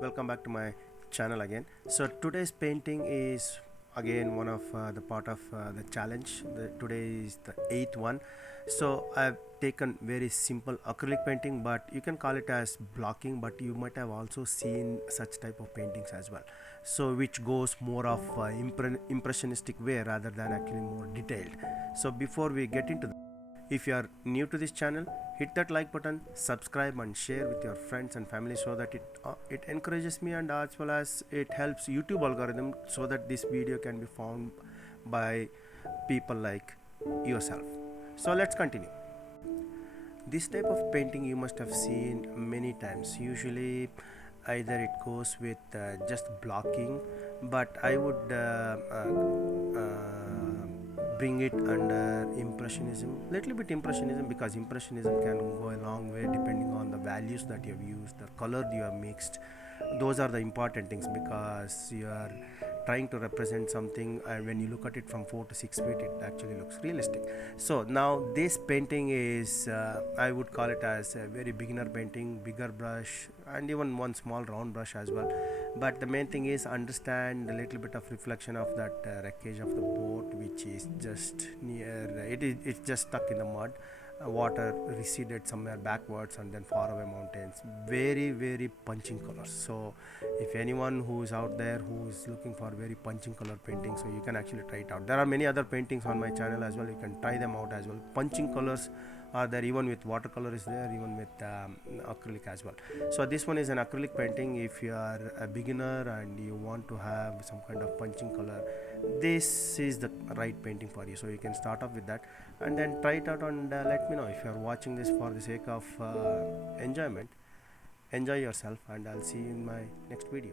welcome back to my channel again. So today's painting is again one of the part of the challenge. Today is the 8th one. So I've taken very simple acrylic painting, but you can call it as blocking, but you might have also seen such type of paintings as well, so which goes more of impressionistic way rather than actually more detailed. So before we get into if you are new to this channel, hit that like button, subscribe and share with your friends and family so that it encourages me, and as well as it helps YouTube algorithm so that this video can be found by people like yourself. So let's continue. This type of painting you must have seen many times. Usually either it goes with just blocking, but I would bring it under impressionism, little bit impressionism, because impressionism can go a long way depending on the values that you have used, the color you have mixed. Those are the important things, because you are trying to represent something, and when you look at it from 4 to 6 feet it actually looks realistic. So now this painting is I would call it as a very beginner painting, bigger brush and even one small round brush as well. But the main thing is understand a little bit of reflection of that wreckage of the boat, which is just near it's just stuck in the mud. Water receded somewhere backwards and then far away mountains, very punching colors. So if anyone who is out there who is looking for very punching color painting, so you can actually try it out. There are many other paintings on my channel as well, you can try them out as well. Punching colors are there, even with watercolor is there, even with acrylic as well. So this one is an acrylic painting. If you are a beginner and you want to have some kind of punching color, this is the right painting for you. So you can start off with that and then try it out, and let me know. If you are watching this for the sake of enjoyment, enjoy yourself, and I'll see you in my next video.